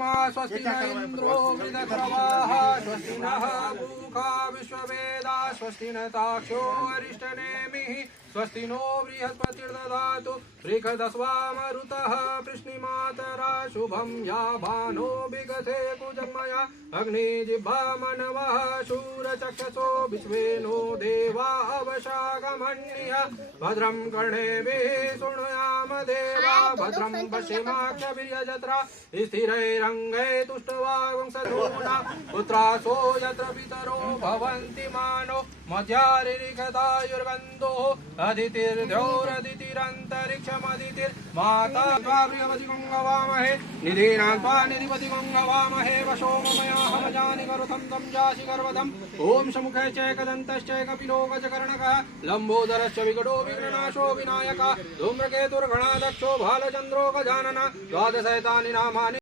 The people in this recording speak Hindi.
सोमा स्वस्ति न इंद्रो वृद्धप्रवाः स्वस्ति नः पूषा विश्ववेदा स्वस्ति न ताक्षो अरिष्टनेमिः स्वस्ति नो बृहस्पतिर्दधातु बृहदस्वा मरुतः वृष्णिमातरा शुभं या भानो विगते कुजन्मया अग्निजिह्वा मनवः शूरचक्षसो विश्वे नो देवा अवशागमन्यः भद्रं कर्णेभिः शृणुयाम देवा भद्रं पश्येमाक्षभिर्यजत्रा स्थिरैरङ्गै तुष्टवागुंसधूना पुत्रासो यत्र पितरो भवन्ति मानो मध्यारिरिकतायुर्बन्धुः अदितिर्द्यौरदितिरन्तरिक्षमदितिर्माता बृहस्पति गङ्गवामहे निधीनां त्वा निधिपति गङ्गवामहे वशो ममया हमजानि करुथं तं जासि गर्वधम् ॐ समुखे चैकदन्तश्च कपिलो गजकर्णकः लम्बोदरश्च विकटो विघ्ननाशो विनायकः धूम्रकेतुर्गणाध्यक्षो भालचन्द्रो गजानन द्वादशैतानि नामानि